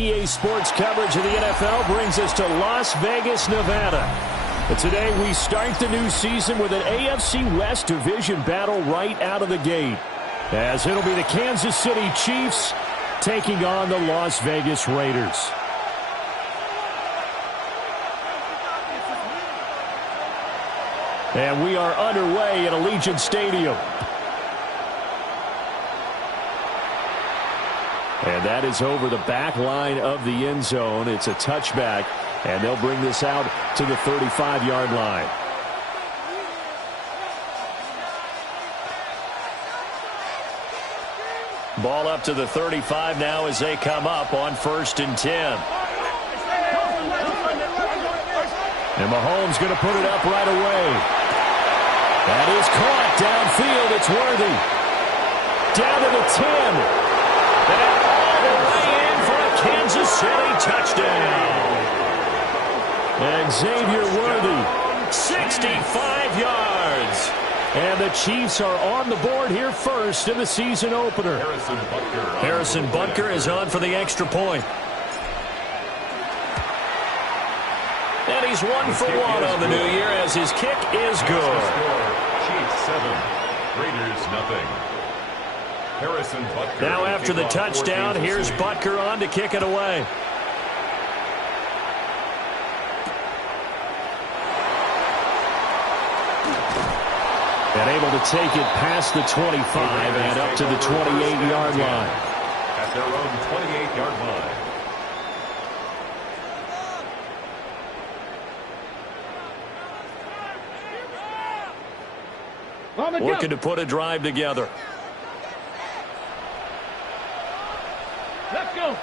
EA Sports coverage of the NFL brings us to Las Vegas, Nevada. But today we start the new season with an AFC West division battle right out of the gate, as it'll be the Kansas City Chiefs taking on the Las Vegas Raiders. And we are underway at Allegiant Stadium. And that is over the back line of the end zone. It's a touchback, and they'll bring this out to the 35-yard line. Ball up to the 35 now as they come up on 1st and 10. And Mahomes going to put it up right away. That is caught downfield. It's Worthy. Down to the 10. And all the way in for a Kansas City touchdown. And Xavier Worthy, 65 yards. And the Chiefs are on the board here first in the season opener. Harrison Butker is on for the extra point. And he's 1 for 1 on the new year as his kick is good. Chiefs 7, Raiders nothing. Harrison Butker. Now after the touchdown, here's Butker on to kick it away. And able to take it past the 25 and up to the 28-yard line. At their own 28-yard line. Looking to put a drive together. Let's go.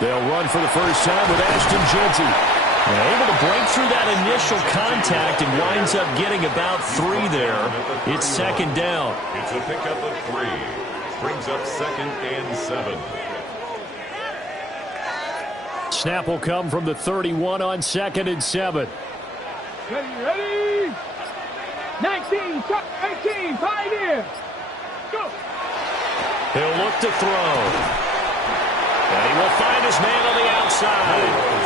They'll run for the first time with Ashton Jeanty. Able to break through that initial contact and winds up getting about 3 there. It's 2nd down. It's a pickup of 3. Brings up 2nd and 7. Snap will come from the 31 on 2nd and 7. Ready? 19, 18, pioneer. Go. He'll look to throw. And he will find his man on the outside.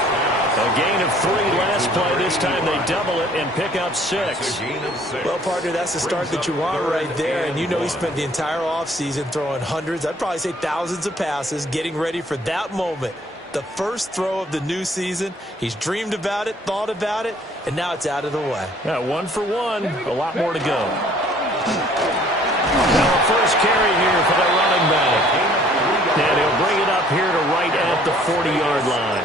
A gain of 3 last play. This time they double it and pick up 6. Well, partner, that's the start that you want right there. And you know he spent the entire offseason throwing hundreds, I'd probably say thousands of passes, getting ready for that moment. The first throw of the new season. He's dreamed about it, thought about it, and now it's out of the way. Yeah, 1 for 1. A lot more to go. Now a first carry here for the running back. And he'll bring it up here to right at the 40-yard line.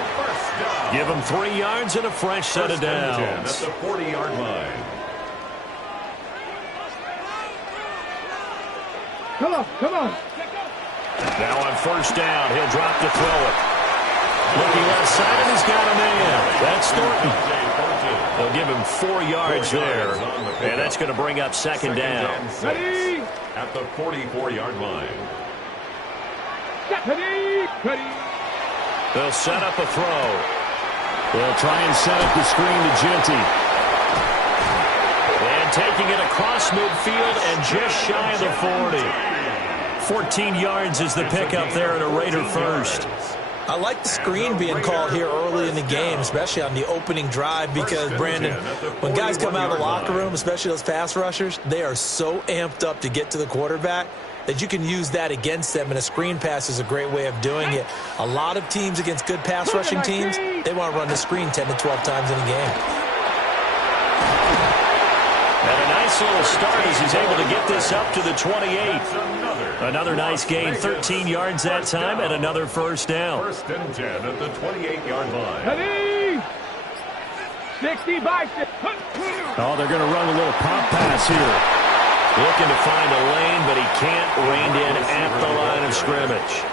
Give him 3 yards and a fresh set of downs. At the 40-yard line. Come on. Now on 1st down, he'll drop to throw it. Looking left side, and he's got a man. That's Thornton. They'll give him 4 yards there, and that's going to bring up 2nd down. Ready? At the 44-yard line. Ready. They'll set up a throw. They'll try and set up the screen to Jeanty. And taking it across midfield and just shy of the 40. 14 yards is the pickup there at a Raider first. I like the screen being called here early in the game, especially on the opening drive, because, Brandon, when guys come out of the locker room, especially those pass rushers, they are so amped up to get to the quarterback that you can use that against them, and a screen pass is a great way of doing it. A lot of teams against good pass rushing teams, they want to run the screen 10 to 12 times in a game. And a nice little start as he's able to get this up to the 28. Another nice gain, 13 yards that time, and another first down. 1st and 10 at the 28-yard line. Ready? 60 by 6. Oh, they're going to run a little pop pass here. Looking to find a lane, but he can't rein in at the line of scrimmage.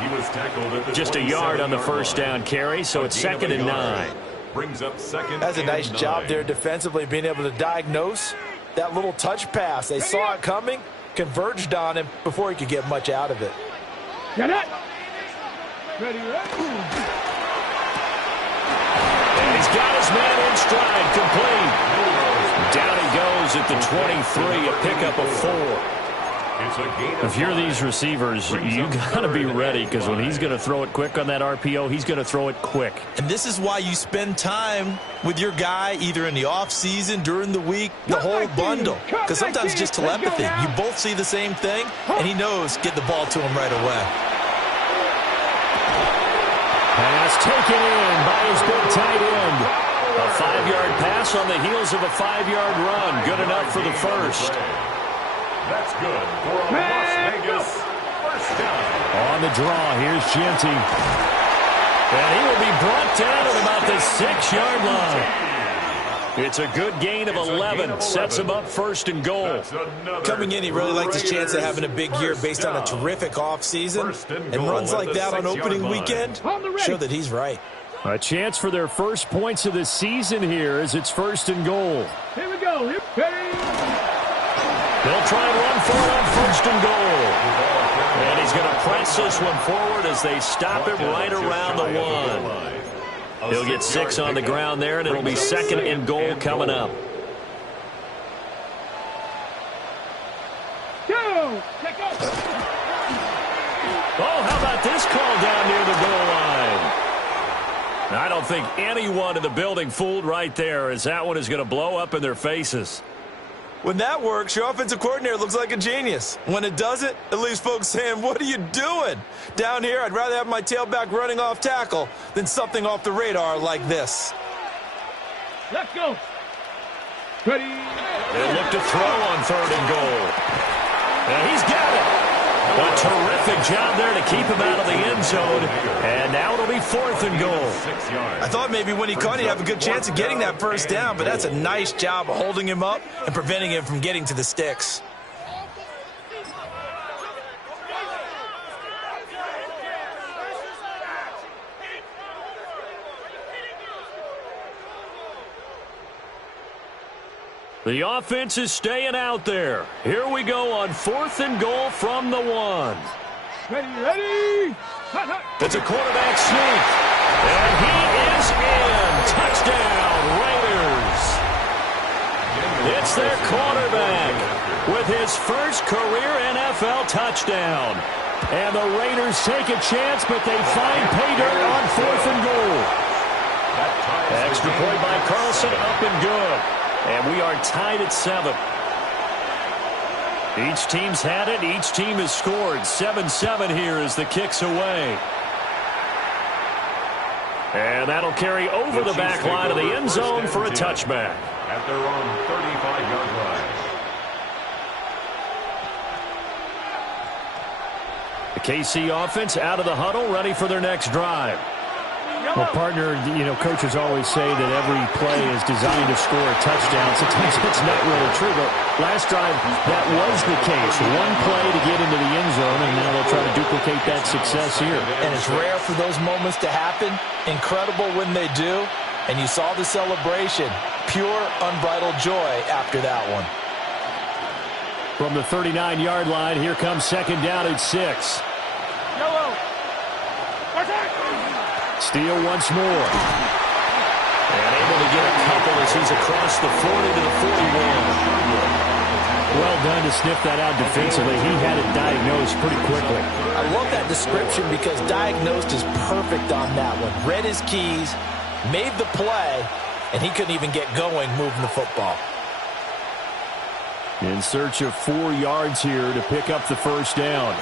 He was tackled at the Just a yard on the first down carry, so it's 2nd and 9. Brings up 2nd. That's a nice 9. job there defensively, being able to diagnose that little touch pass. They saw it coming, converged on him before he could get much out of it. Get it. Ready. And he's got his man in stride, complete. Down he goes at the 23, a pickup of 4. If you're these receivers, you got to be ready, because when he's going to throw it quick on that RPO, he's going to throw it quick. And this is why you spend time with your guy either in the offseason, during the week, the whole bundle. Because sometimes it's just telepathy. You both see the same thing, and he knows get the ball to him right away. Pass taken in by his big tight end. A 5-yard pass on the heels of a 5-yard run. Good enough for the first. That's good for a Las Vegas first down. On the draw, here's Genty. And he will be brought down at about the 6-yard line. It's a good gain of 11. Sets him up first and goal. Coming in, he really liked his chance of having a big year based on a terrific offseason. And runs like that on opening weekend show that he's right. A chance for their first points of the season here as it's first and goal. Here we go. Ready. They'll try and run for it on first and goal. And he's going to press this one forward as they stop him right around the 1. He'll get 6 on the ground there, and it'll be second and goal coming up. Go. Take off. Oh, how about this call down near the goal line? I don't think anyone in the building fooled right there, as that one is going to blow up in their faces. When that works, your offensive coordinator looks like a genius. When it doesn't, it leaves folks saying, what are you doing? Down here, I'd rather have my tailback running off tackle than something off the radar like this. Let's go. Ready. They look to throw on third and goal. And he's got it. A terrific job there to keep him out of the end zone. And now it'll be fourth and goal. I thought maybe when he caught, he'd have a good chance of getting that first down, but that's a nice job of holding him up and preventing him from getting to the sticks. The offense is staying out there. Here we go on fourth and goal from the 1. Ready. Hot, hot. It's a quarterback sneak. And he is in. Touchdown, Raiders. It's their quarterback with his first career NFL touchdown. And the Raiders take a chance, but they find pay dirt on fourth and goal. Extra point by Carlson, up and good. And we are tied at 7. Each team's had it. Each team has scored. 7-7 here as the kick's away. And that'll carry over the back line of the end zone for a touchback. At their own 35-yard line. The KC offense out of the huddle, ready for their next drive. Well, partner, coaches always say that every play is designed to score a touchdown. Sometimes it's not really true, but last drive, that was the case. One play to get into the end zone, and now they'll try to duplicate that success here. And it's rare for those moments to happen. Incredible when they do. And you saw the celebration. Pure, unbridled joy after that one. From the 39-yard line, here comes second down at 6. Yellow. Steal once more. And able to get a couple as he's across the 40 to the 41. Well done to sniff that out defensively. He had it diagnosed pretty quickly. I love that description because diagnosed is perfect on that one. Read his keys, made the play, and he couldn't even get going moving the football. In search of 4 yards here to pick up the first down.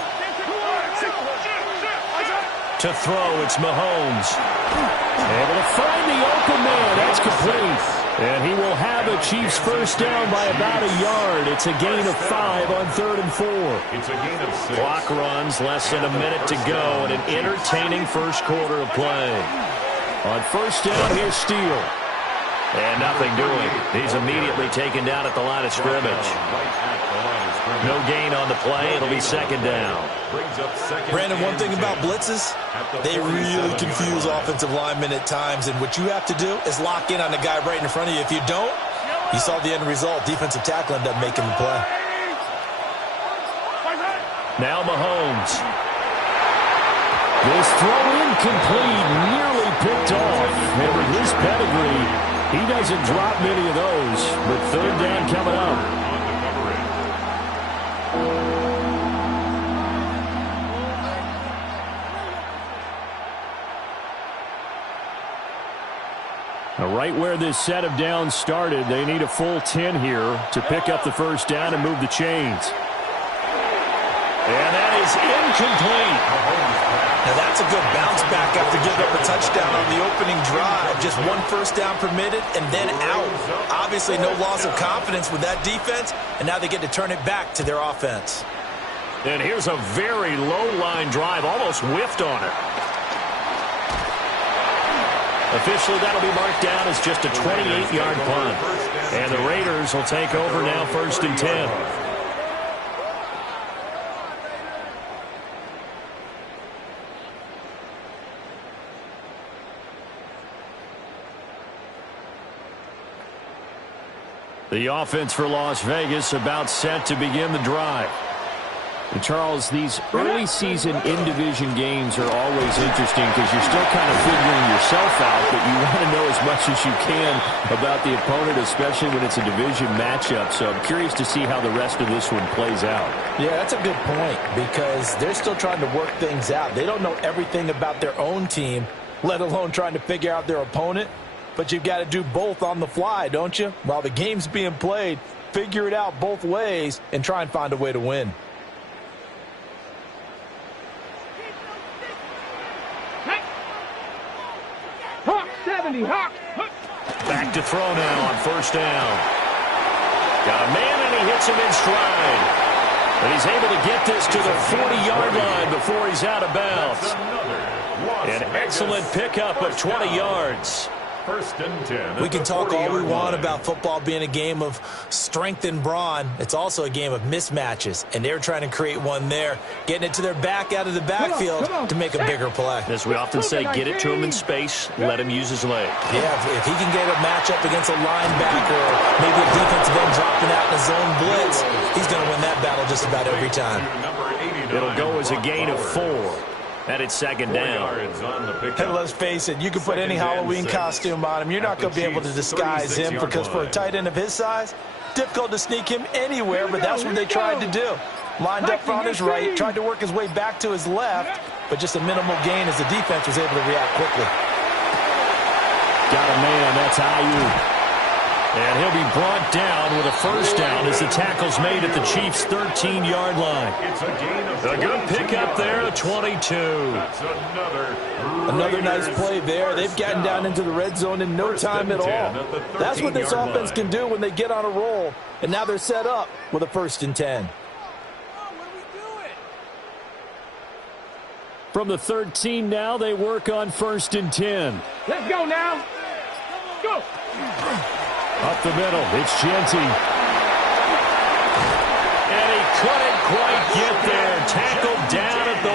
To throw, it's Mahomes. Able to find the open man. That's complete. And he will have a Chiefs first down by about a yard. It's a gain of 5 on 3rd and 4. It's a gain of 6. Clock runs, less than a minute to go, and an entertaining first quarter of play. On first down, here's Steele. And nothing doing. He's immediately taken down at the line of scrimmage. No gain on the play. It'll be second down. Brandon, one thing about blitzes, they really confuse offensive linemen at times, and what you have to do is lock in on the guy right in front of you. If you don't, you saw the end result. Defensive tackle ended up making the play. Now Mahomes. This throw incomplete, nearly picked off. And with his pedigree, he doesn't drop many of those, but third down coming up. Right where this set of downs started, they need a full 10 here to pick up the first down and move the chains. And that is incomplete. Now that's a good bounce back after giving up a touchdown on the opening drive. Just one first down permitted and then out. Obviously no loss of confidence with that defense, and now they get to turn it back to their offense. And here's a very low-line drive, almost whiffed on it. Officially, that'll be marked down as just a 28-yard punt. And the Raiders will take over now, 1st and 10. The offense for Las Vegas about set to begin the drive. And Charles, these early season in-division games are always interesting because you're still kind of figuring yourself out, but you want to know as much as you can about the opponent, especially when it's a division matchup. So I'm curious to see how the rest of this one plays out. Yeah, that's a good point because they're still trying to work things out. They don't know everything about their own team, let alone trying to figure out their opponent. But you've got to do both on the fly, don't you? While the game's being played, figure it out both ways and try and find a way to win. Hawk 70, Hawk. Back to throw now on 1st down. Got a man, and he hits him in stride. But he's able to get this to the 40-yard line before he's out of bounds. An excellent pickup of 20 yards. 1st and 10. We can talk all we want about football being a game of strength and brawn. It's also a game of mismatches, and they're trying to create one there, getting it to their back out of the backfield to make a bigger play. As we often say, get it to him in space, let him use his leg. Yeah, if he can get a matchup against a linebacker or maybe a defensive end dropping out in a zone blitz, he's going to win that battle just about every time. It'll go as a gain of 4. And it's 2nd down. And let's face it, you can put any Halloween costume on him. You're not going to be able to disguise him because for a tight end of his size, difficult to sneak him anywhere, but that's what they tried to do. Lined up on his right, tried to work his way back to his left, but just a minimal gain as the defense was able to react quickly. Got a man, that's Ayuk. And he'll be brought down with a first down as the tackle's made at the Chiefs' 13-yard line. It's a gain of A good pickup there at 22. That's Another nice play there. They've gotten down into the red zone in no time at all. That's what this offense can do when they get on a roll. And now they're set up with a 1st and 10. From the 13 now, they work on 1st and 10. Let's go now. Go. Up the middle, it's Genty. And he couldn't quite get there. Tackled down at the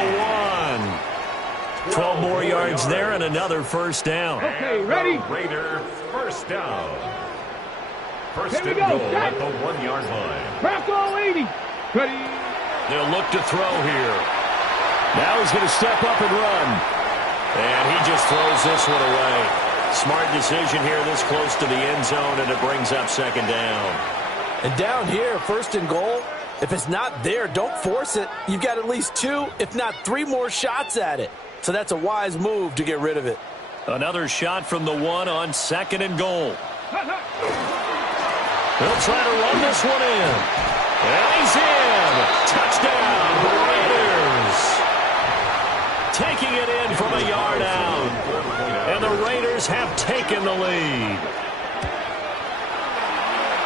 1. 12 more yards there and another first down. Okay, ready? Raider, 1st down. 1st Here we and go. goal at the 1-yard line. Crack all 80. Ready? They'll look to throw here. Now he's going to step up and run. And he just throws this one away. Smart decision here this close to the end zone, and it brings up 2nd down. And down here, 1st and goal, if it's not there, don't force it. You've got at least 2, if not 3 more shots at it. So that's a wise move to get rid of it. Another shot from the 1 on 2nd and goal. They'll try to run this one in. And he's in. Touchdown, Raiders. Taking it in from a yard out. And the Raiders have taken the lead.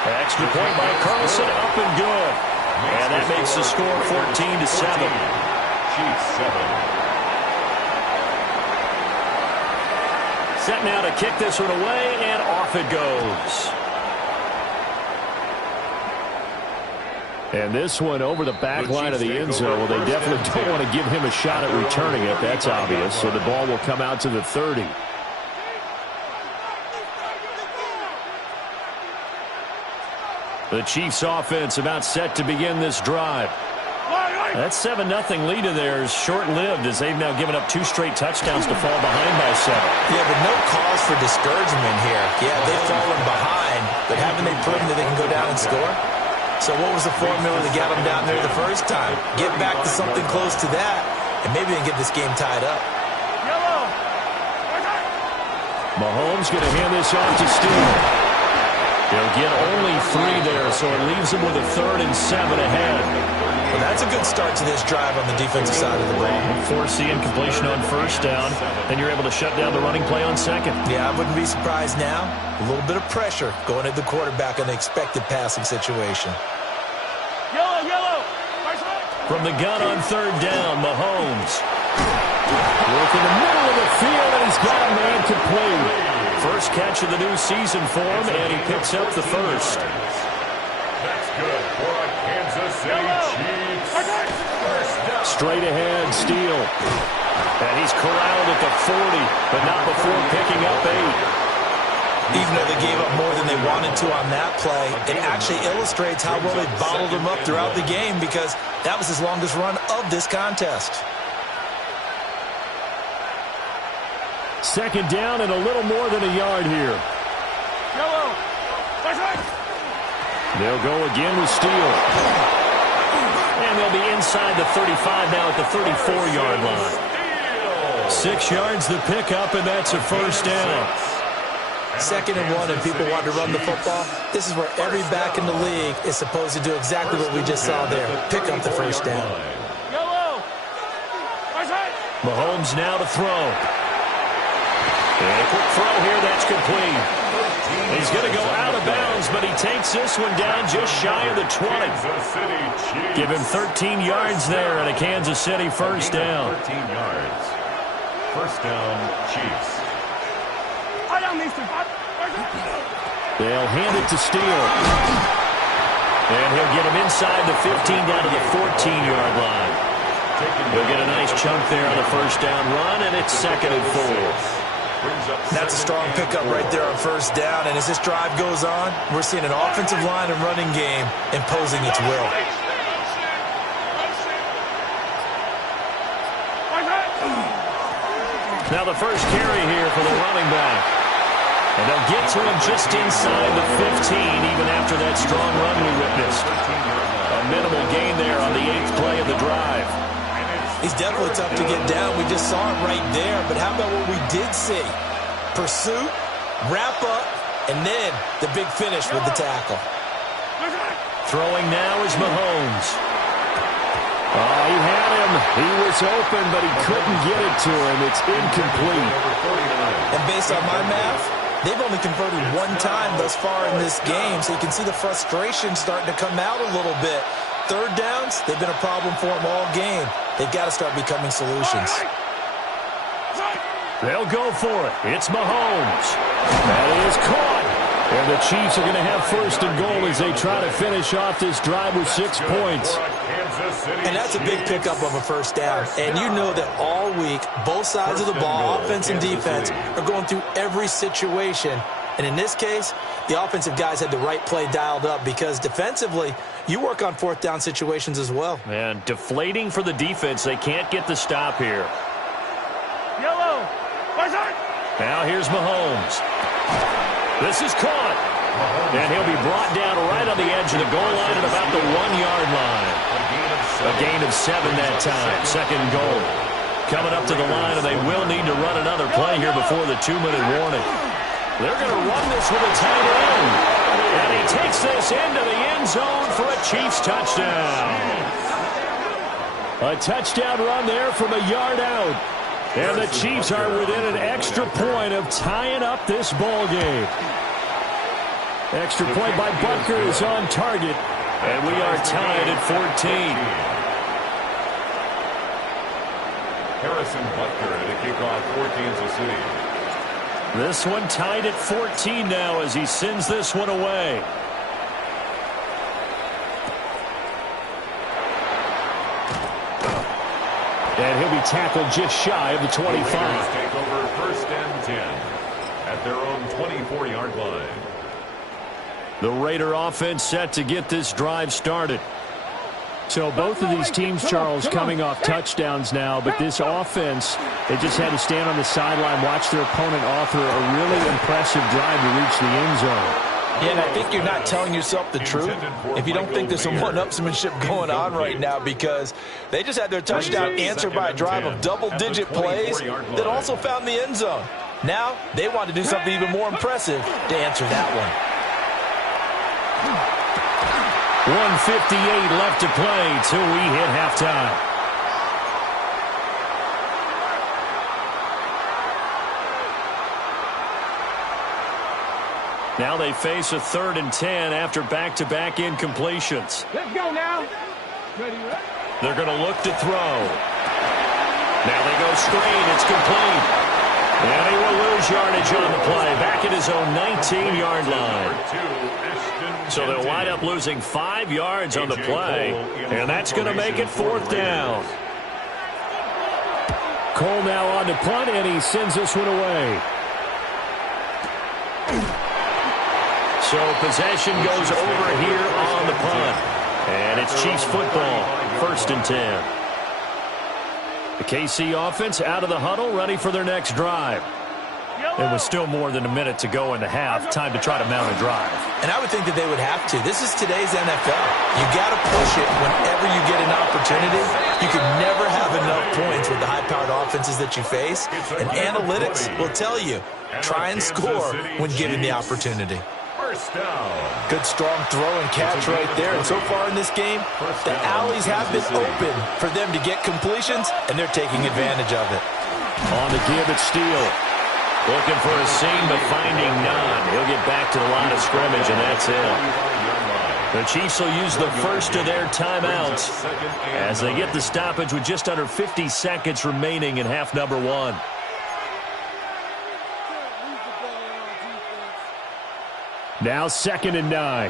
Extra point by Carlson, up and good. And that makes the score 14-7. Chiefs 7. Set now to kick this one away, and off it goes. And this one over the back line of the end zone. Well, they definitely don't want to give him a shot at returning it. That's obvious. So the ball will come out to the 30. The Chiefs offense about set to begin this drive. That 7-0 lead of theirs short-lived as they've now given up 2 straight touchdowns to fall behind by 7. Yeah, but no cause for discouragement here. Yeah, they've fallen behind, but haven't they proven that they can go down and score? So what was the formula that got them down there the first time? Get back to something close to that, and maybe they can get this game tied up. Yellow. Mahomes going to hand this off to Steele. He'll get only 3 there, so it leaves him with a 3rd and 7 ahead. Well, that's a good start to this drive on the defensive side of the ball. Force the incompletion on 1st down, then you're able to shut down the running play on 2nd. Yeah, I wouldn't be surprised now. A little bit of pressure going at the quarterback on the expected passing situation. Yellow, yellow. From the gun on 3rd down, Mahomes. Work in the middle of the field, and he's got a man complete. First catch of the new season for him, and he picks up the 1st. That's good for a Kansas City Chiefs. First down. Straight ahead, Steele. And he's corralled at the 40, but not before picking up 8. Even though they gave up more than they wanted to on that play, it actually illustrates how well they bottled him up throughout the game because that was his longest run of this contest. 2nd down and a little more than a yard here. Yellow. They'll go again with Steele. And they'll be inside the 35 now at the 34-yard line. 6 yards the pickup, and that's a 1st down. 2nd and 1, and people want to run the football. This is where every back in the league is supposed to do exactly what we just saw there. Pick up the 1st down. Yellow. Mahomes now to throw. And a quick throw here, that's complete. He's going to go out of bounds, but he takes this one down just shy of the 20. Give him 13 yards there and a Kansas City 1st down. 13 yards. 1st down, Chiefs. They'll hand it to Steele. And he'll get him inside the 15 down to the 14-yard line. He'll get a nice chunk there on the 1st down run, and it's 2nd and 4. That's a strong pickup right there on 1st down, and as this drive goes on, we're seeing an offensive line and running game imposing its will. Now the first carry here for the running back. And they'll get to him just inside the 15, even after that strong run we witnessed. A minimal gain there on the 8th play of the drive. He's definitely tough to get down. We just saw it right there. But how about what we did see? Pursuit, wrap up, and then the big finish with the tackle. Throwing now is Mahomes. Oh, he had him. He was open, but he couldn't get it to him. It's incomplete. And based on my math, they've only converted 1 time thus far in this game, so you can see the frustration starting to come out a little bit. 3rd downs, they've been a problem for them all game. They've got to start becoming solutions. They'll go for it. It's Mahomes. That is caught. And the Chiefs are going to have 1st and goal as they try to finish off this drive with 6 points. And that's a big pickup of a 1st down. And you know that all week, both sides of the ball, offense and defense, are going through every situation. And in this case, the offensive guys had the right play dialed up because defensively, you work on 4th down situations as well. And deflating for the defense. They can't get the stop here. Yellow. Now here's Mahomes. This is caught. And he'll be brought down right on the edge of the goal line at about the 1-yard line. A gain of 7 that time. 2nd and goal. Coming up to the line, and they will need to run another play here before the 2-minute warning. They're going to run this with a tight end. And he takes this into the end zone for a Chiefs touchdown. A touchdown run there from a yard out. And the Chiefs are within an extra point of tying up this ball game. Extra point by Butker is on target. And we are tied at 14. Harrison Butker to kick off for Kansas City. This one tied at 14 now as he sends this one away. And he'll be tackled just shy of the 25. Take over 1st and 10 at their own 24-yard line. The Raider offense set to get this drive started. So both of these teams, Charles, coming off touchdowns now, but this offense, they just had to stand on the sideline, watch their opponent offer a really impressive drive to reach the end zone. Yeah, and I think you're not telling yourself the truth if you don't think there's some one-upsmanship going on right now because they just had their touchdown answered by a drive of double-digit plays that also found the end zone. Now they want to do something even more impressive to answer that one. 1:58 left to play till we hit halftime. Now they face a 3rd and 10 after back-to-back incompletions. Let's go now. Ready? They're going to look to throw. Now they go screen. It's complete. And he will lose yardage on the play. Back at his own 19-yard line. So they'll wind up losing 5 yards on the play. And that's going to make it 4th down. Cole now on to punt, and he sends this one away. So possession goes over here on the punt. And it's Chiefs football, 1st and 10. The KC offense out of the huddle, ready for their next drive. It was still more than a minute to go in the half. Time to try to mount a drive. And I would think that they would have to. This is today's NFL. You got to push it whenever you get an opportunity. You can never have enough points with the high-powered offenses that you face. And analytics will tell you, try and score when given the opportunity. Good strong throw and catch right there. And so far in this game, the alleys have been open for them to get completions, and they're taking advantage of it. On the give, it's Steele. Looking for a seam, but finding none. He'll get back to the line of scrimmage, and that's it. The Chiefs will use the first of their timeouts as they get the stoppage with just under 50 seconds remaining in half number 1. Now 2nd and 9.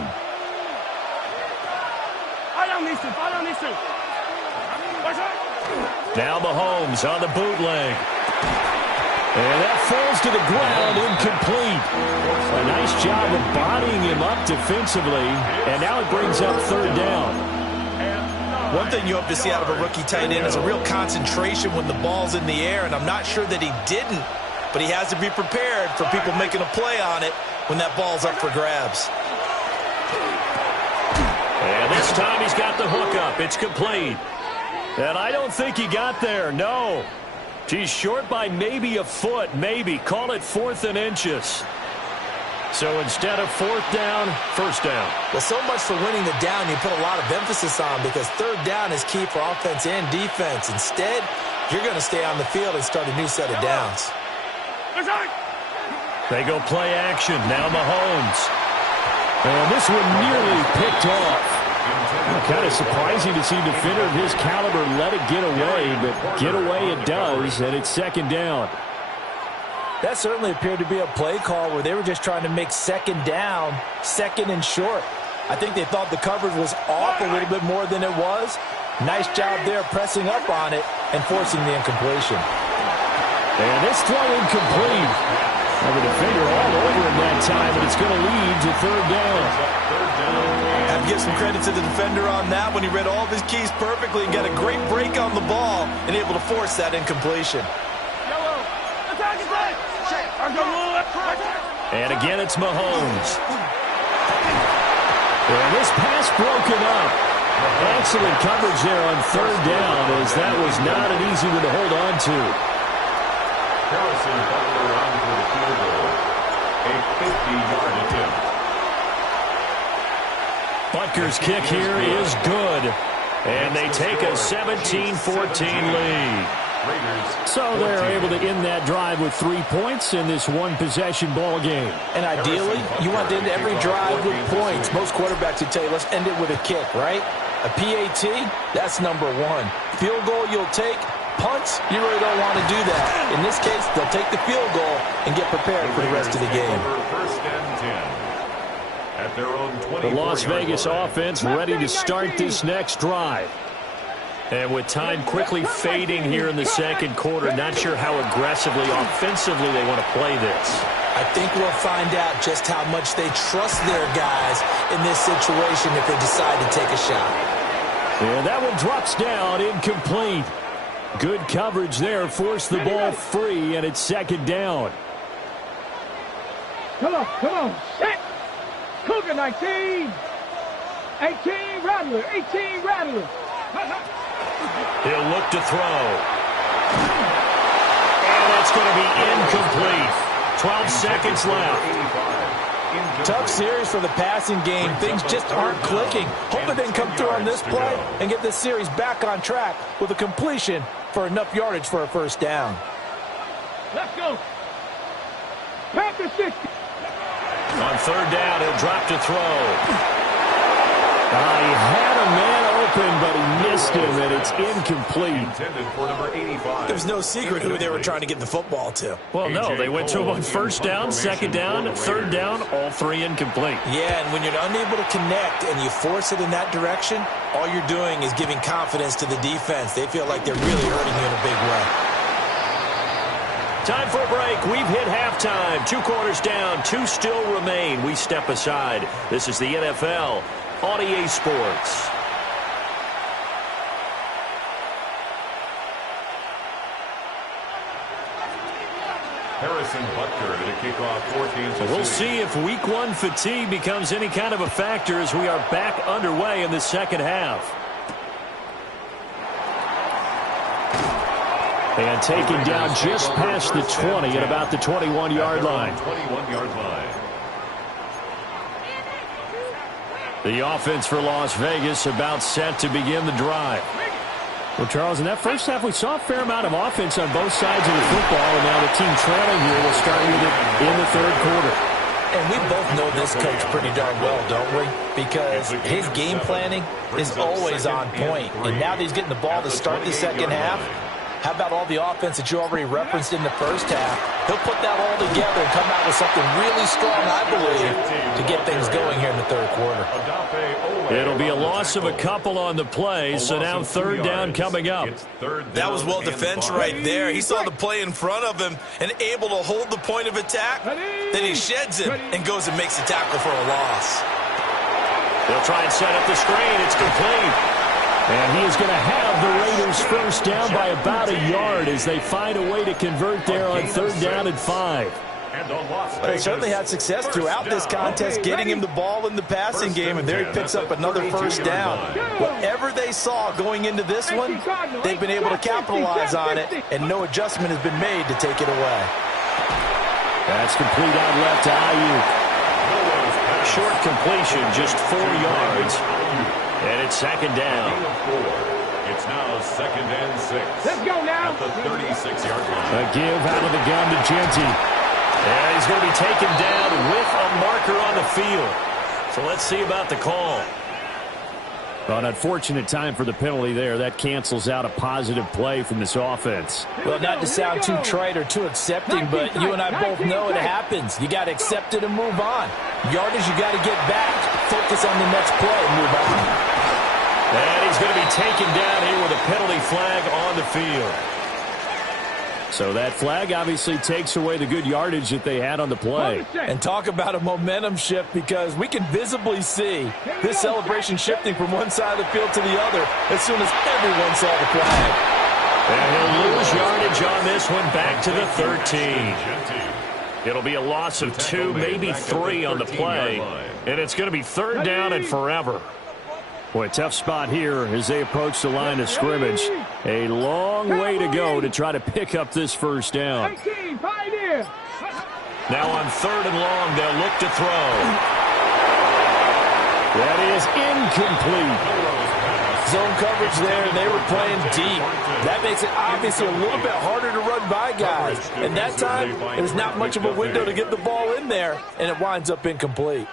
Now Mahomes on the bootleg. And that falls to the ground, incomplete. A nice job of bodying him up defensively, and now it brings up 3rd down. One thing you hope to see out of a rookie tight end is a real concentration when the ball's in the air, and I'm not sure that he didn't, but he has to be prepared for people making a play on it when that ball's up for grabs. And this time he's got the hook up. It's complete. And I don't think he got there, no. He's short by maybe a foot, maybe. Call it 4th and inches. So instead of 4th down, 1st down. Well, so much for winning the down you put a lot of emphasis on, because 3rd down is key for offense and defense. Instead, you're going to stay on the field and start a new set of downs. They go play action. Now Mahomes. And this one nearly picked off. Kind of surprising to see a defender of his caliber let it get away, but get away it does, and it's 2nd down. That certainly appeared to be a play call where they were just trying to make 2nd down, 2nd and short. I think they thought the coverage was off a little bit more than it was. Nice job there pressing up on it and forcing the incompletion. And this throw incomplete. And the defender all over him that time, but it's going to lead to 3rd down. Have to give some credit to the defender on that when he read all of his keys perfectly and got a great break on the ball and able to force that incompletion. And again, it's Mahomes. And this pass broken up. Excellent coverage there on 3rd down, as that was not an easy one to hold on to. Harrison Butler on for the field goal. A 50-yard attempt. Butker's kick here is good. And they take a 17-14 lead. So they're able to end that drive with 3 points in this one-possession ball game. And ideally, you want to end every drive with points. Most quarterbacks would tell you, let's end it with a kick, right? A PAT, that's number 1. Field goal you'll take. Punts, you really don't want to do that. In this case, they'll take the field goal and get prepared for the rest of the game. First and 10. At their own 24-yard The Las Vegas line. offense ready to start this next drive. And with time quickly fading here in the 2nd quarter, not sure how aggressively, offensively they want to play this. I think we'll find out just how much they trust their guys in this situation if they decide to take a shot. And that one drops down, incomplete. Good coverage there, forced the ball free, and it's 2nd down. Come on. Set. Cougar 19. 18 Rattler. 18 Rattler. He'll look to throw. And it's going to be incomplete. 12 seconds left. Tough series for the passing game. Things just aren't clicking. Hope they can come through on this play and get this series back on track with a completion for enough yardage for a first down. Let's go. Panther 60. On third down, he'll drop to throw. He had a man open, but he missed him, and it's incomplete. Intended for number 85. There's no secret who they were trying to get the football to. Well, no, they went to him on first down, second down, third down, all three incomplete. Yeah, and when you're unable to connect and you force it in that direction, all you're doing is giving confidence to the defense. They feel like they're really hurting you in a big way. Time for a break. We've hit halftime. 2 quarters down, 2 still remain. We step aside. This is the NFL on EA Sports. Harrison Butker to kick off for Kansas City. We'll see if week 1 fatigue becomes any kind of a factor as we are back underway in the second half. And taken down just past the 20 at about the 21-yard line. 21-yard line. The offense for Las Vegas about set to begin the drive. Well, Charles, in that first half, we saw a fair amount of offense on both sides of the football, and now the team trailing here will start with it in the third quarter. And we both know this coach pretty darn well, don't we? Because his game planning is always on point. And now that he's getting the ball to start the second half, how about all the offense that you already referenced in the first half? He'll put that all together and come out with something really strong, I believe, to get things going here in the third quarter. It'll be a loss of a couple on the play, so now third down coming up. That was well defense right there. He saw the play in front of him and able to hold the point of attack. Then he sheds him and goes and makes a tackle for a loss. They'll try and set up the screen. It's complete. And he is going to have the Raiders first down by about a yard as they find a way to convert there on third down and 5. They certainly had success throughout this contest, getting him the ball in the passing game, and there he picks up another first down. Whatever they saw going into this one, they've been able to capitalize on it, and no adjustment has been made to take it away. That's complete out left to Ayuk. Short completion, just 4 yards. And it's second down. It's now second and 6. Let's go now. At the 36-yard line. A give out of the gun to Genty. And he's going to be taken down with a marker on the field. So let's see about the call. An unfortunate time for the penalty there. That cancels out a positive play from this offense. Well, not to sound too trite or too accepting, but you and I both know it happens. You got to accept it and move on. Yardage, you got to get back. Focus on the next play and move on. And he's going to be taken down here with a penalty flag on the field. So that flag obviously takes away the good yardage that they had on the play. And talk about a momentum shift, because we can visibly see this celebration shifting from one side of the field to the other as soon as everyone saw the flag. And he'll lose yardage on this one back to the 13. It'll be a loss of 2, maybe 3 on the play. And it's going to be third down and forever. Boy, tough spot here as they approach the line of scrimmage. A long way to go to try to pick up this first down. Now on third and long, they'll look to throw. That is incomplete. Zone coverage there, and they were playing deep. That makes it obviously a little bit harder to run by guys. And that time, there's not much of a window to get the ball in there, and it winds up incomplete.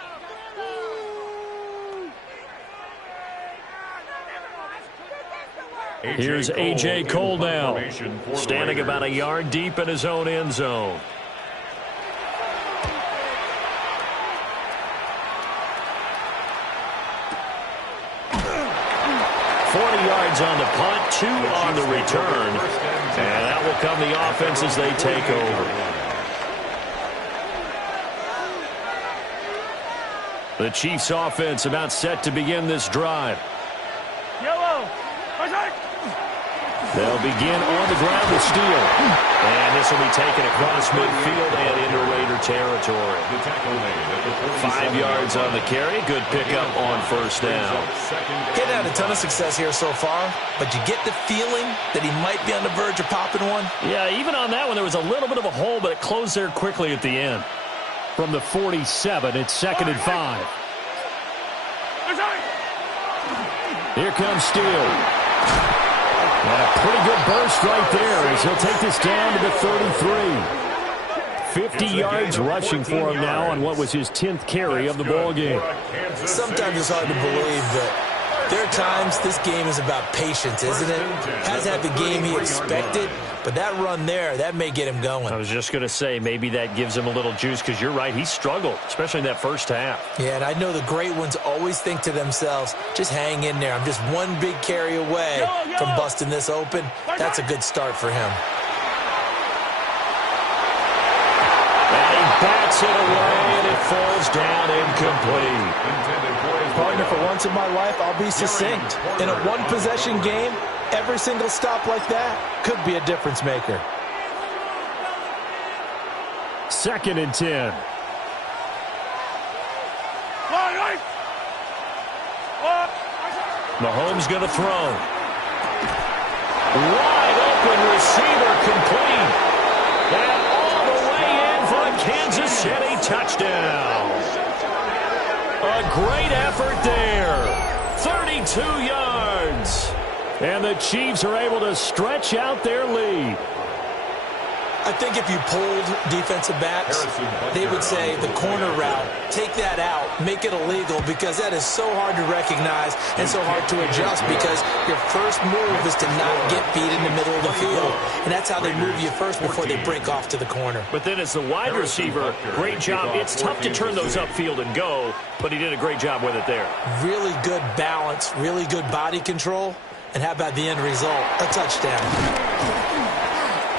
Here's A.J. Cole now, standing about a yard deep in his own end zone. Yards on the punt, 2 on the return, and that will come the offense as they take over. The Chiefs offense about set to begin this drive. They'll begin on the ground with steal. And this This will be taken across midfield and into Raider territory. 5 yards on the carry. Good pickup on first down. He hadn't had a ton of success here so far, but you get the feeling that he might be on the verge of popping one. Yeah, even on that one, there was a little bit of a hole, but it closed there quickly at the end. From the 47, it's 2nd and 5. Here comes Steele. And a pretty good burst right there as he'll take this down to the 33. 50 yards rushing for him now on what was his 10th carry of the ball game. Sometimes it's hard to believe that there are times this game is about patience, isn't it? Hasn't had the game he expected, but that run there, that may get him going. I was just going to say, maybe that gives him a little juice, because you're right, he struggled, especially in that first half. Yeah, and I know the great ones always think to themselves, just hang in there. I'm just one big carry away from busting this open. That's a good start for him. And he bats it away, and it falls down incomplete. Partner, for once in my life, I'll be succinct. In a one-possession game, every single stop like that could be a difference maker. 2nd and 10. Mahomes going to throw. Wide open receiver complete. And all the way in for a Kansas City touchdown. A great effort there. 32 yards. And the Chiefs are able to stretch out their lead. I think if you polled defensive backs, they would say the corner route, take that out, make it illegal, because that is so hard to recognize and so hard to adjust, because your first move is to not get beat in the middle of the field. And that's how they move you first before they break off to the corner. But then as the wide receiver, great job. It's tough to turn those upfield and go, but he did a great job with it there. Really good balance, really good body control. And how about the end result? A touchdown.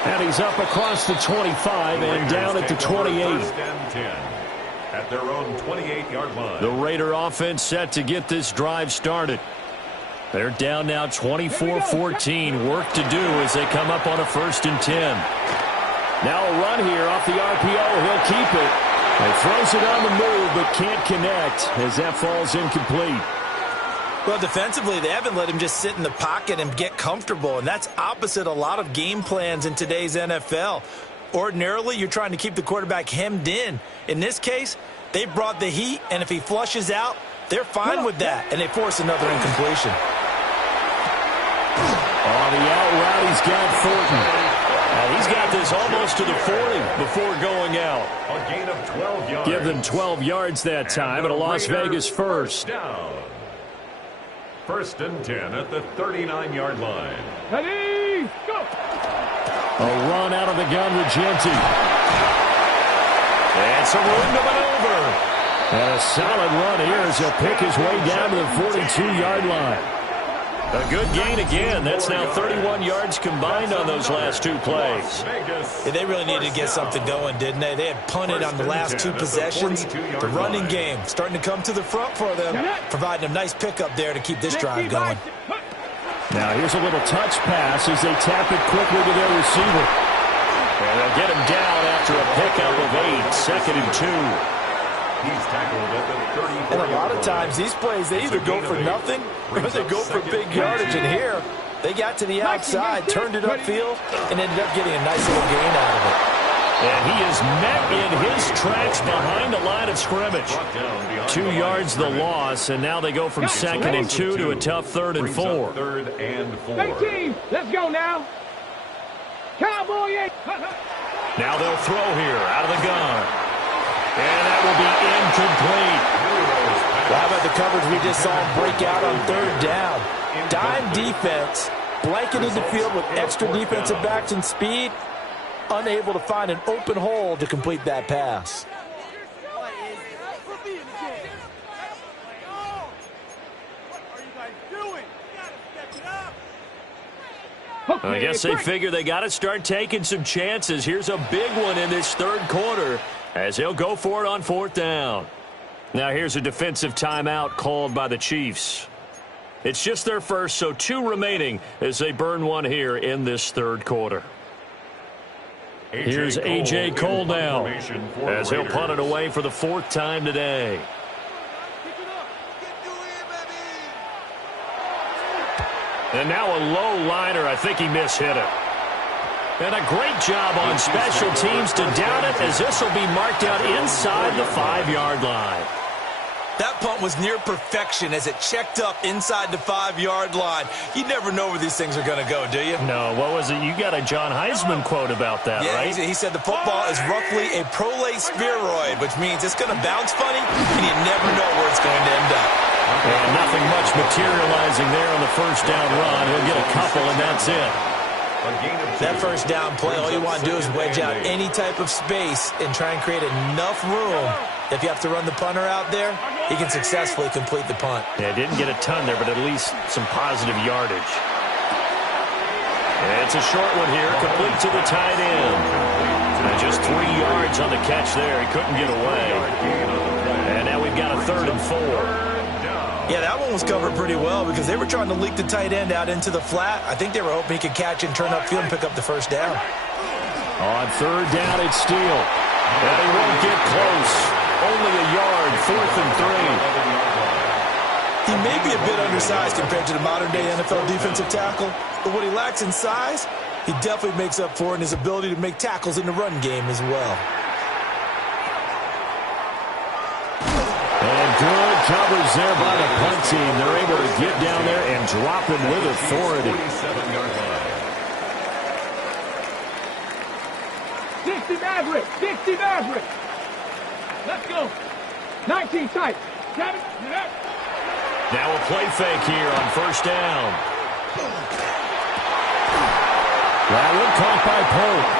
And he's up across the 25 and down at the 28. At their own 28-yard line. The Raider offense set to get this drive started. They're down now 24-14. Work to do as they come up on a 1st and 10. Now a run here off the RPO. He'll keep it. He throws it on the move but can't connect as that falls incomplete. Well, defensively, they haven't let him just sit in the pocket and get comfortable, and that's opposite a lot of game plans in today's NFL. Ordinarily, you're trying to keep the quarterback hemmed in. In this case, they brought the heat, and if he flushes out, they're fine with that, and they force another incompletion. On the out route, he's got Thornton. He's got this almost to the 40 before going out. A gain of 12 yards. Give them 12 yards that time at a Las Vegas first. Down. 1st and 10 at the 39-yard line. Ready, go! A run out of the gun with Genti. And some room to maneuver. And a solid run here as he'll pick his way down to the 42-yard line. A good gain again. That's now 31 yards combined on those last 2 plays. Yeah, they really needed to get something going, didn't they? They had punted on the last 2 possessions. The running game starting to come to the front for them, providing a nice pickup there to keep this drive going. Now here's a little touch pass as they tap it quickly to their receiver. And they'll get him down after a pickup of 8, 2nd and 2. He's tackled at the 34. And a lot of times, these plays, they either go for nothing or they go for big yardage. And here, they got to the outside, turned it upfield, and ended up getting a nice little gain out of it. And he is met in his tracks behind the line of scrimmage. 2 yards the loss, and now they go from 2nd and 2 to a tough 3rd and 4. 3rd and 4. 18, let's go now. Cowboy. Now they'll throw here out of the gun. And that will be incomplete. Well, how about the coverage we just saw him break out on 3rd down? Dime defense, blanketed the field with extra defensive backs and speed, unable to find an open hole to complete that pass. I guess they figure they got to start taking some chances. Here's a big one in this 3rd quarter as he'll go for it on 4th down. Now here's a defensive timeout called by the Chiefs. It's just their first, so 2 remaining as they burn one here in this 3rd quarter. Here's A.J. Cole now, as he'll punt it away for the 4th time today. And now a low liner. I think he mishit it. And a great job on special teams to down it, as this will be marked out inside the 5-yard line. That punt was near perfection as it checked up inside the 5-yard line. You never know where these things are going to go, do you? No, what was it? You got a John Heisman quote about that, yeah, right? He said the football is roughly a prolate spheroid, which means it's going to bounce funny, and you never know where it's going to end up. And nothing much materializing there on the first down run. He'll get a couple, and that's it. That first down play, all you want to do is wedge out any type of space and try and create enough room. If you have to run the punter out there, he can successfully complete the punt. Yeah, didn't get a ton there, but at least some positive yardage. And it's a short one here, complete to the tight end. And just 3 yards on the catch there. He couldn't get away. And now we've got a 3rd and 4. Yeah, that one was covered pretty well because they were trying to leak the tight end out into the flat. I think they were hoping he could catch and turn upfield and pick up the first down. On 3rd down, it's Steele. And he won't get close. Only a yard, 4th and 3. He may be a bit undersized compared to the modern-day NFL defensive tackle, but what he lacks in size, he definitely makes up for in his ability to make tackles in the run game as well. And good coverage there by the punt team. They're able to get down there and drop him with authority. 60 Maverick, 60 Maverick. Let's go. 19 tight. 7, get up. Now a play fake here on 1st down. That one caught by Pope.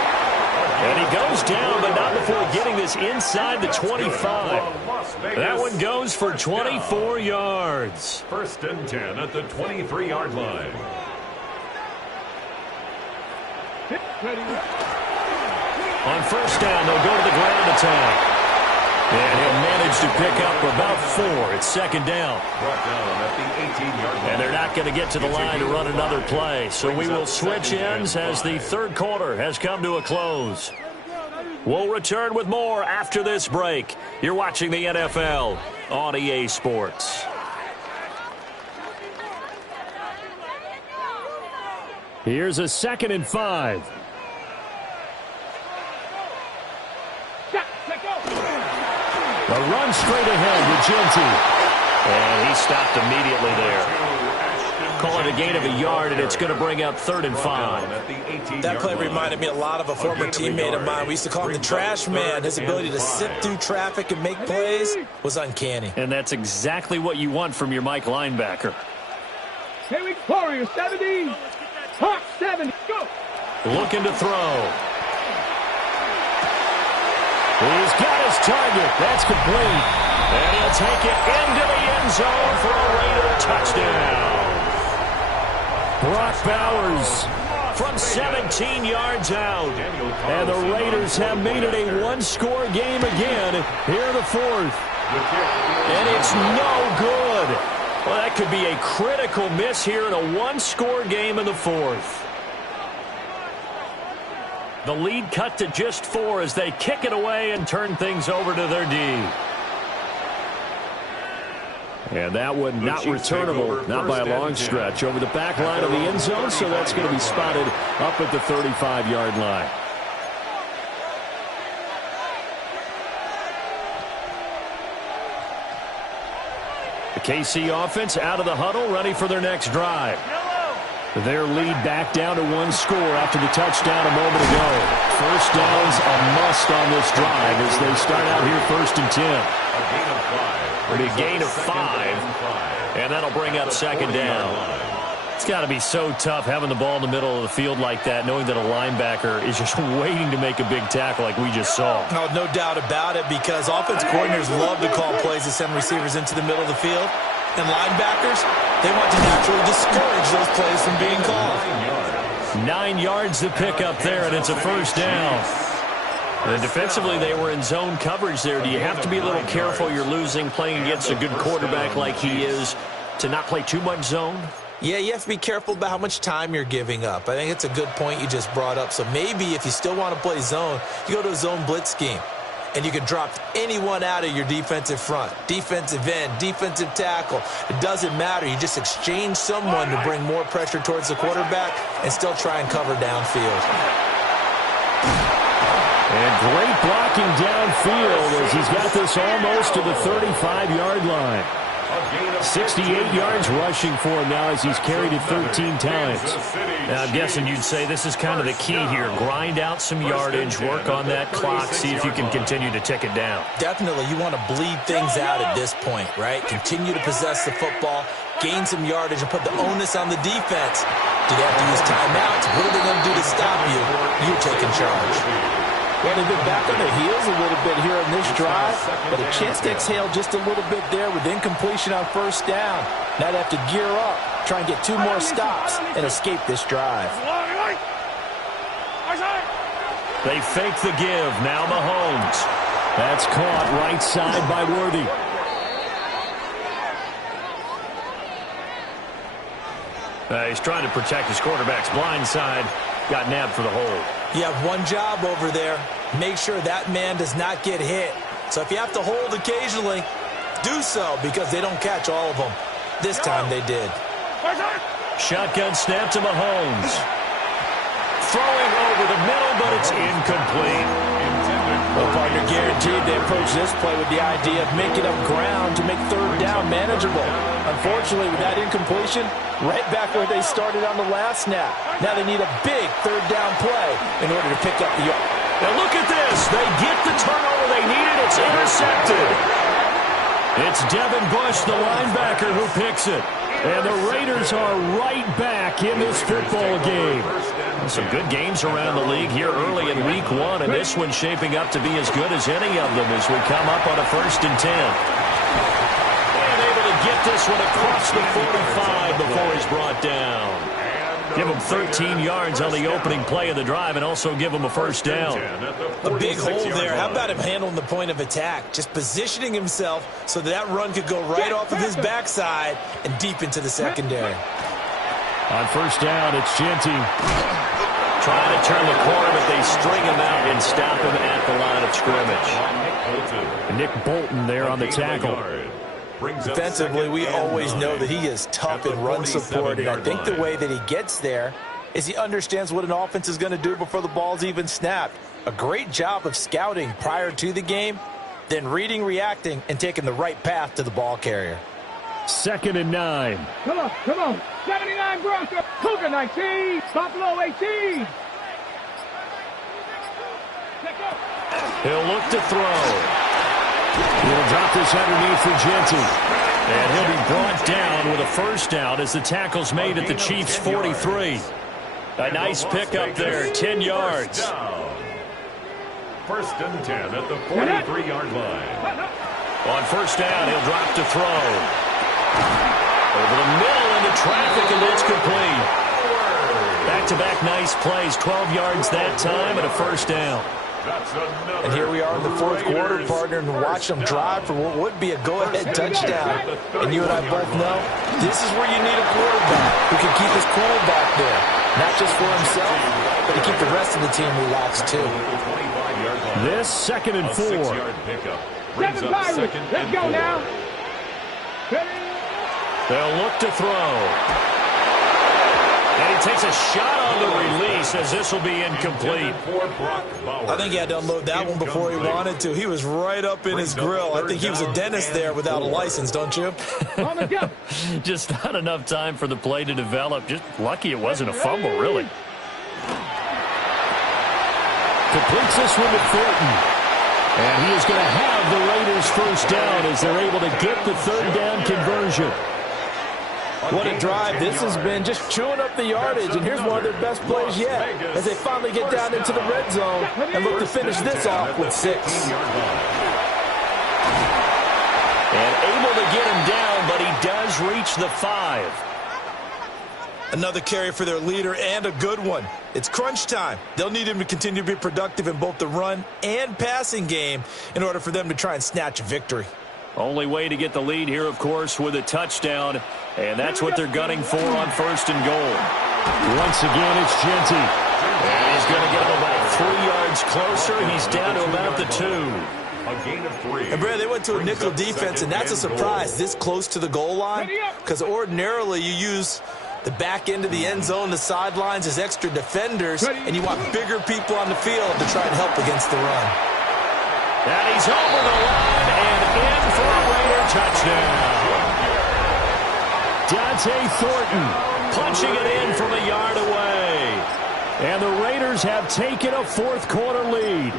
And he goes down, but not before getting this inside the 25. That one goes for 24 yards. 1st and 10 at the 23-yard line. On 1st down, they'll go to the ground attack. And he'll manage to pick up about 4. It's 2nd down. Brought down at the 18-yard line. And they're not going to get to the line to run another play. So we will switch ends as the 3rd quarter has come to a close. We'll return with more after this break. You're watching the NFL on EA Sports. Here's a 2nd and 5. A run straight ahead with Genty. And he stopped immediately there. Call it a gain of a yard, and it's going to bring up 3rd and 5. That play reminded me a lot of a former teammate of mine. We used to call him the trash man. His ability to sift through traffic and make plays was uncanny. And that's exactly what you want from your Mike linebacker. Here we go, Warrior 70. Hawk 70. Go. Looking to throw. He's got his target. That's complete. And he'll take it into the end zone for a Raider touchdown. Brock Bowers from 17 yards out. And the Raiders have made it a one-score game again here in the 4th. And it's no good. Well, that could be a critical miss here in a one-score game in the 4th. The lead cut to just 4 as they kick it away and turn things over to their D. And that one not returnable, not by a long stretch, over the back line of the end zone, so that's going to be spotted up at the 35-yard line. The KC offense out of the huddle, ready for their next drive. Their lead back down to 1 score after the touchdown a moment ago. First down's a must on this drive as they start out here 1st and 10. A gain of 5, and that'll bring up 2nd down. It's got to be so tough having the ball in the middle of the field like that, knowing that a linebacker is just waiting to make a big tackle like we just saw. No doubt about it, because offense coordinators love to call plays to send receivers into the middle of the field. And linebackers, they want to naturally discourage those plays from being called. 9 yards to pick up there, and it's a first down. And defensively, they were in zone coverage there. Do you have to be a little careful? You're losing, playing against a good quarterback like he is, to not play too much zone? Yeah, you have to be careful about how much time you're giving up. I think it's a good point you just brought up. So maybe if you still want to play zone, you go to a zone blitz scheme. And you can drop anyone out of your defensive front, defensive end, defensive tackle. It doesn't matter. You just exchange someone to bring more pressure towards the quarterback and still try and cover downfield. And great blocking downfield as he's got this almost to the 35-yard line. 68 yards rushing for him now as he's carried it 13 times. Now, I'm guessing you'd say this is kind of the key here. Grind out some yardage, work on that clock, see if you can continue to tick it down. Definitely, you want to bleed things out at this point, right? Continue to possess the football, gain some yardage, and put the onus on the defense. Do they have to use timeouts? What are they going to do to stop you? You're taking charge. Well, they've been back on their heels a little bit here in this drive, but a chance to exhale just a little bit there with incompletion on first down. Now they have to gear up, try and get 2 more stops, and escape this drive. They fake the give. Now Mahomes. That's caught right side by Worthy. He's trying to protect his quarterback's blind side. Got nabbed for the hold. You have one job over there. Make sure that man does not get hit. So if you have to hold occasionally, do so because they don't catch all of them. This time they did. Shotgun snap to Mahomes. Throwing over the middle, but it's incomplete. Well, partner, guaranteed they approach this play with the idea of making up ground to make third down manageable. Unfortunately, with that incompletion, right back where they started on the last snap. Now they need a big third down play in order to pick up the yard. Now look at this. They get the turnover they needed. It's intercepted. It's Devin Bush, the linebacker, who picks it. And the Raiders are right back in this football game. Some good games around the league here early in week 1, and this one's shaping up to be as good as any of them as we come up on a 1st and 10. And able to get this one across the 45 before he's brought down. Give him 13 yards on the opening play of the drive and also give him a first down. A big hole there. How about him handling the point of attack? Just positioning himself so that run could go right off of his backside and deep into the secondary. On first down, it's Genty. Trying to turn the corner, but they string him out and stop him at the line of scrimmage. Nick Bolton there on the tackle. Defensively, we always know that he is tough in run support, and I think the way that he gets there is he understands what an offense is going to do before the ball's even snapped. A great job of scouting prior to the game, then reading, reacting, and taking the right path to the ball carrier. 2nd and 9. Come on. 79 Broncos. Cougar 19. Buffalo 18. He'll look to throw. He'll drop this underneath for Genty. And he'll be brought down with a first down as the tackle's made at the Chiefs' 43. A nice pickup there, 10 yards. 1st and 10 at the 43-yard line. On first down, he'll drop to throw. Over the middle into traffic, and it's complete. Back-to-back nice plays, 12 yards that time, and a first down. And here we are in the 4th quarter, partner, and watch them drive for what would be a go-ahead touchdown. And you and I both know this is where you need a quarterback who can keep his cool back there. Not just for himself, but to keep the rest of the team relaxed, too. This 2nd and 4. Let's go now. They'll look to throw. And he takes a shot on the release as this will be incomplete. I think he had to unload that one before he wanted to. He was right up in his grill. I think he was a dentist there without a license, don't you? Just not enough time for the play to develop. Just lucky it wasn't a fumble, really. Completes this one to Thornton. And he is going to have the Raiders first down as they're able to get the 3rd down conversion. What a drive. This has been just chewing up the yardage, and here's one of their best plays yet as they finally get down into the red zone and look to finish this off with 6. And able to get him down, but he does reach the 5. Another carry for their leader and a good one. It's crunch time. They'll need him to continue to be productive in both the run and passing game in order for them to try and snatch a victory. Only way to get the lead here, of course, with a touchdown. And that's what they're gunning for on 1st and goal. Once again, it's Genty. And he's going to get him about 3 yards closer. He's down to about the 2. A gain of 3. And, Brad, they went to a nickel defense, and that's a surprise this close to the goal line, because ordinarily you use the back end of the end zone, the sidelines as extra defenders, and you want bigger people on the field to try and help against the run. And he's over the line and in for a Raider touchdown. Dante Thornton Punching it in from a yard away. And the Raiders have taken a 4th quarter lead.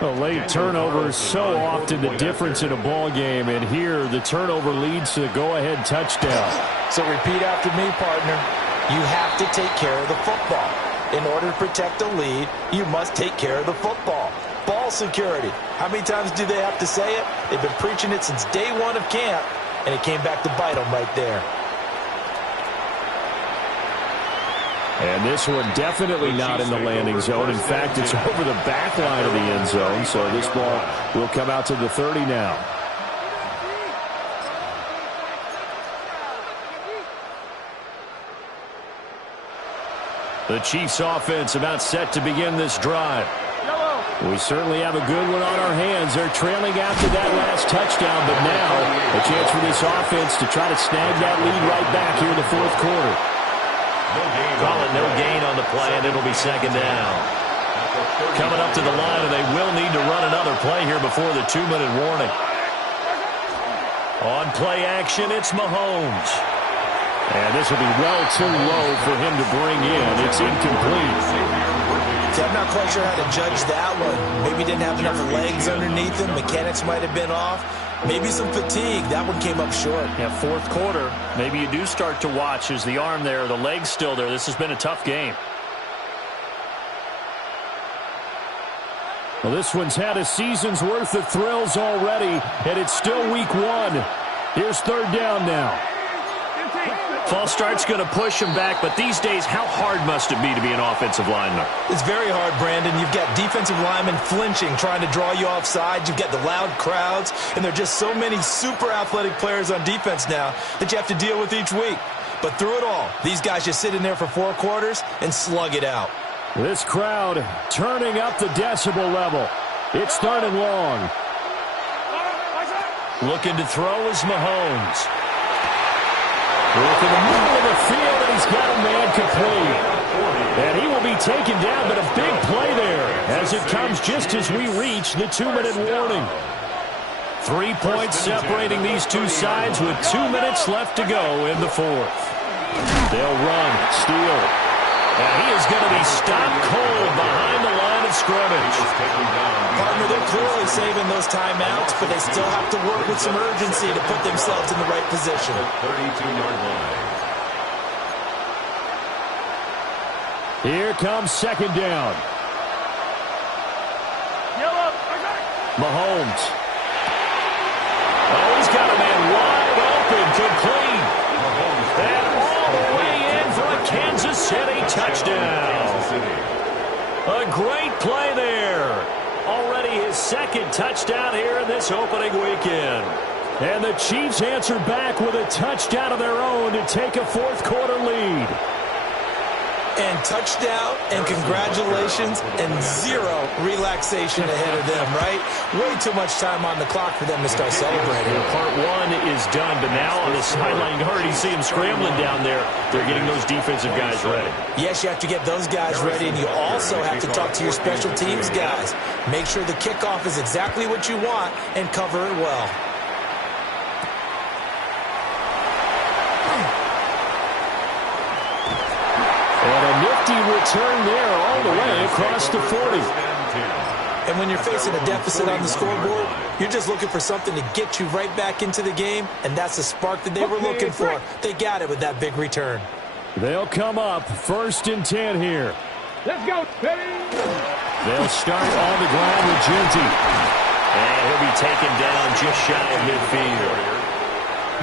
A late turnover is so often the difference in a ball game, and here the turnover leads to the go-ahead touchdown. So repeat after me, partner. You have to take care of the football. In order to protect a lead, you must take care of the football. Ball security. How many times do they have to say it? They've been preaching it since day 1 of camp, and it came back to bite them right there. And this one definitely not in the landing zone. In fact, it's over the back line of the end zone, so this ball will come out to the 30 now. The Chiefs offense about set to begin this drive. We certainly have a good one on our hands. They're trailing after that last touchdown, but now a chance for this offense to try to snag that lead right back here in the 4th quarter. Call it no gain on the play, and it'll be 2nd down. Coming up to the line, and they will need to run another play here before the 2-minute warning. On play action, it's Mahomes. And this will be well too low for him to bring in. It's incomplete. See, I'm not quite sure how to judge that one. Maybe didn't have enough legs underneath him. Mechanics might have been off. Maybe some fatigue. That one came up short. Yeah, 4th quarter. Maybe you do start to watch. Is the arm there, the leg's still there? This has been a tough game. Well, this one's had a season's worth of thrills already, and it's still week 1. Here's 3rd down now. False start's going to push him back, but these days, how hard must it be to be an offensive lineman? It's very hard, Brandon. You've got defensive linemen flinching, trying to draw you offside. You've got the loud crowds, and there are just so many super athletic players on defense now that you have to deal with each week. But through it all, these guys just sit in there for 4 quarters and slug it out. This crowd turning up the decibel level. It's 3rd and long. Looking to throw is Mahomes. Look in the middle of the field, and he's got a man complete. And he will be taken down, but a big play there as it comes just as we reach the 2-minute warning. 3 points separating these two sides with 2 minutes left to go in the 4th. They'll run, steal. And he is going to be stopped cold behind the line of scrimmage. Partner, they're clearly saving those timeouts, but they still have to work with some urgency to put themselves in the right position. 32-yard line. Here comes 2nd down. Mahomes. Oh, he's got a man wide open, complete. And all the way in for a Kansas City touchdown. A great play there. Already his 2nd touchdown here in this opening weekend. And the Chiefs answer back with a touchdown of their own to take a 4th quarter lead. And touchdown, and congratulations, and 0 relaxation ahead of them, right? Way too much time on the clock for them to start celebrating. Part 1 is done, but now on the sideline, you already see him scrambling down there. They're getting those defensive guys ready. Yes, you have to get those guys ready, and you also have to talk to your special teams guys. Make sure the kickoff is exactly what you want and cover it well. And a nifty return there all the way across the 40. And when you're facing a deficit on the scoreboard, you're just looking for something to get you right back into the game, and that's the spark that they were looking for. They got it with that big return. They'll come up 1st and 10 here. Let's go, baby. They'll start on the ground with Genty. And he'll be taken down just shy of midfield.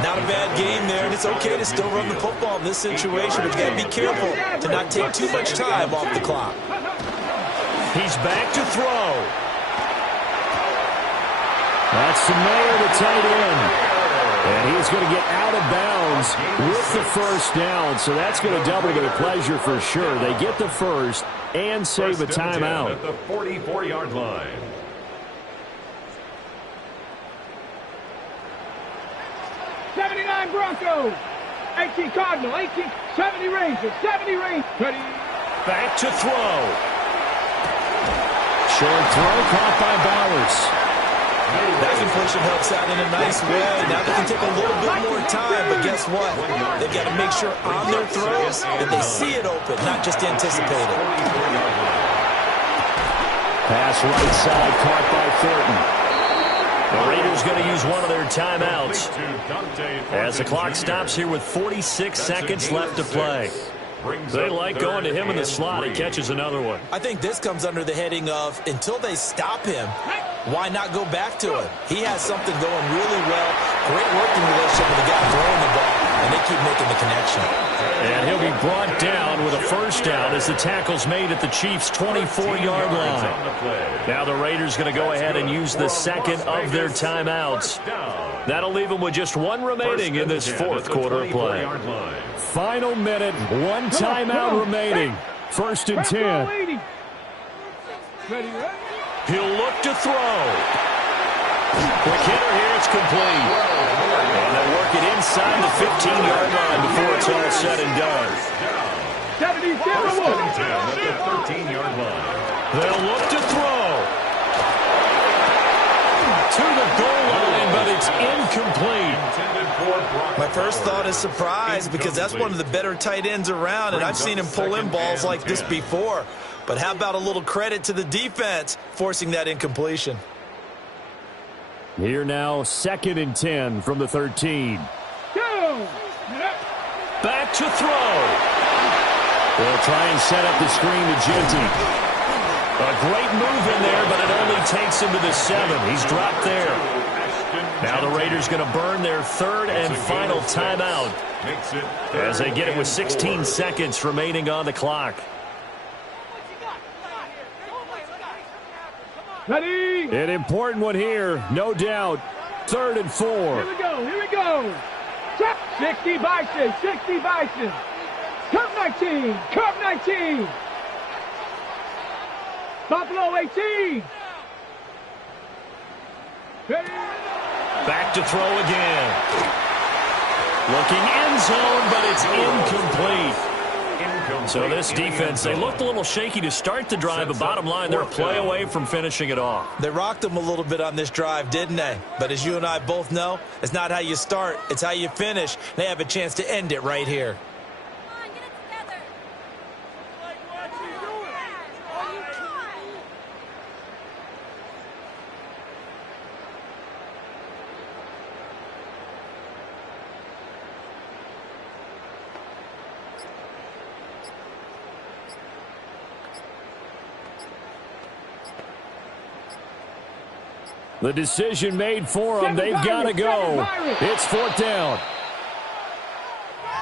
Not a bad game there, and it's okay to still run the football in this situation, but you got to be careful to not take too much time off the clock. He's back to throw. That's Mayer, the tight end. And he's going to get out of bounds with the first down. So that's going to double their pleasure for sure. They get the first and save a timeout. At the 44-yard line. '79 Broncos. 18 Cardinal. 18. 70 Rangers. 70 Rangers. Ready. Back to throw. Short throw caught by Bowers. That completion helps out in a nice way. Now they can take a little bit more time, but guess what? They've got to make sure on their throws that they see it open, not just anticipate it. Pass right side caught by Thornton. The Raiders going to use one of their timeouts as the clock stops here with 46 seconds left to play. They like going to him in the slot. He catches another one. I think this comes under the heading of until they stop him, why not go back to him? He has something going really well. Great working relationship with the guy throwing the ball, and they keep making the connection. And he'll be brought down with a first down as the tackle's made at the Chiefs' 24-yard line. Now the Raiders going to go ahead and use the second of their timeouts. That'll leave them with just one remaining in this fourth quarter of play. Final minute, one timeout remaining. First and 10. He'll look to throw. Quick hitter here, it's complete. And they'll work it inside the 15-yard line before it's all said and done. 70 at the 13-yard line. They'll look to throw. To the goal line, but it's incomplete. My first thought is surprise because that's one of the better tight ends around, and I've seen him pull in balls like this before. But how about a little credit to the defense forcing that incompletion? Here now, 2nd and 10 from the 13. Back to throw. They'll try and set up the screen to Genty. A great move in there, but it only takes him to the 7. He's dropped there. Now the Raiders going to burn their third and final timeout as they get it with 16 seconds remaining on the clock. Ready? An important one here, no doubt. 3rd and 4. Here we go. Here we go. 60 Bison. 60 Bison. Curve 19. Curve 19. Buffalo 18. Back to throw again. Looking end zone, but it's incomplete. So this defense, they looked a little shaky to start the drive, but bottom line, they're a play away from finishing it off. They rocked them a little bit on this drive, didn't they? But as you and I both know, it's not how you start, it's how you finish. They have a chance to end it right here. The decision made for them. They've got to go. It's 4th down.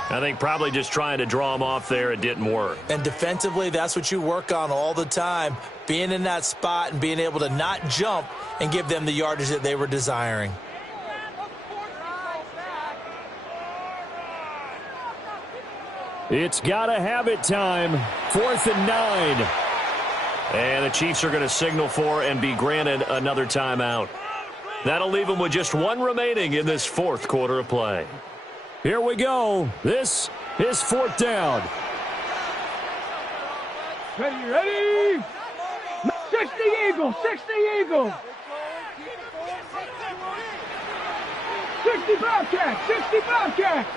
I think probably just trying to draw them off there, it didn't work. And defensively, that's what you work on all the time. Being in that spot and being able to not jump and give them the yardage that they were desiring. It's got to have it time. 4th and 9. And the Chiefs are going to signal for and be granted another timeout. That'll leave them with just one remaining in this fourth quarter of play. Here we go. This is 4th down. Ready? 60 Eagles. 60 Eagles. 60 Bobcats. 60 Bobcats.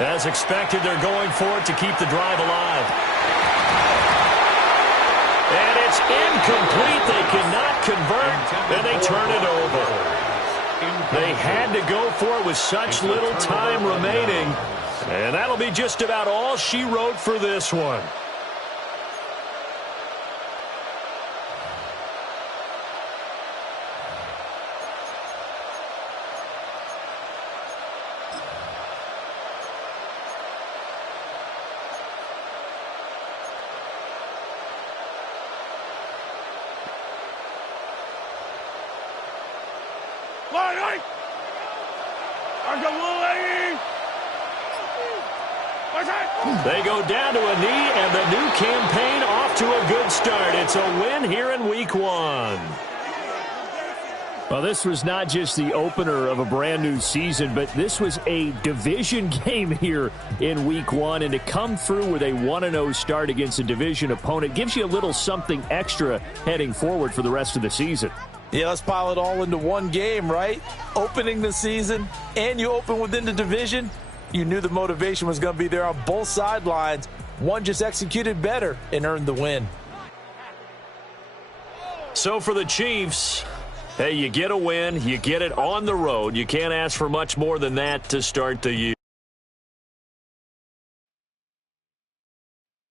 As expected, they're going for it to keep the drive alive. And it's incomplete. They cannot convert, and they turn it over. They had to go for it with such little time remaining, and that'll be just about all she wrote for this one. They go down to a knee, and the new campaign off to a good start. It's a win here in Week 1. Well, this was not just the opener of a brand new season, but this was a division game here in Week 1. And to come through with a 1-0 start against a division opponent gives you a little something extra heading forward for the rest of the season. Yeah, let's pile it all into one game, right? Opening the season, and you open within the division. You knew the motivation was going to be there on both sidelines. One just executed better and earned the win. So for the Chiefs, hey, you get a win, you get it on the road. You can't ask for much more than that to start the year.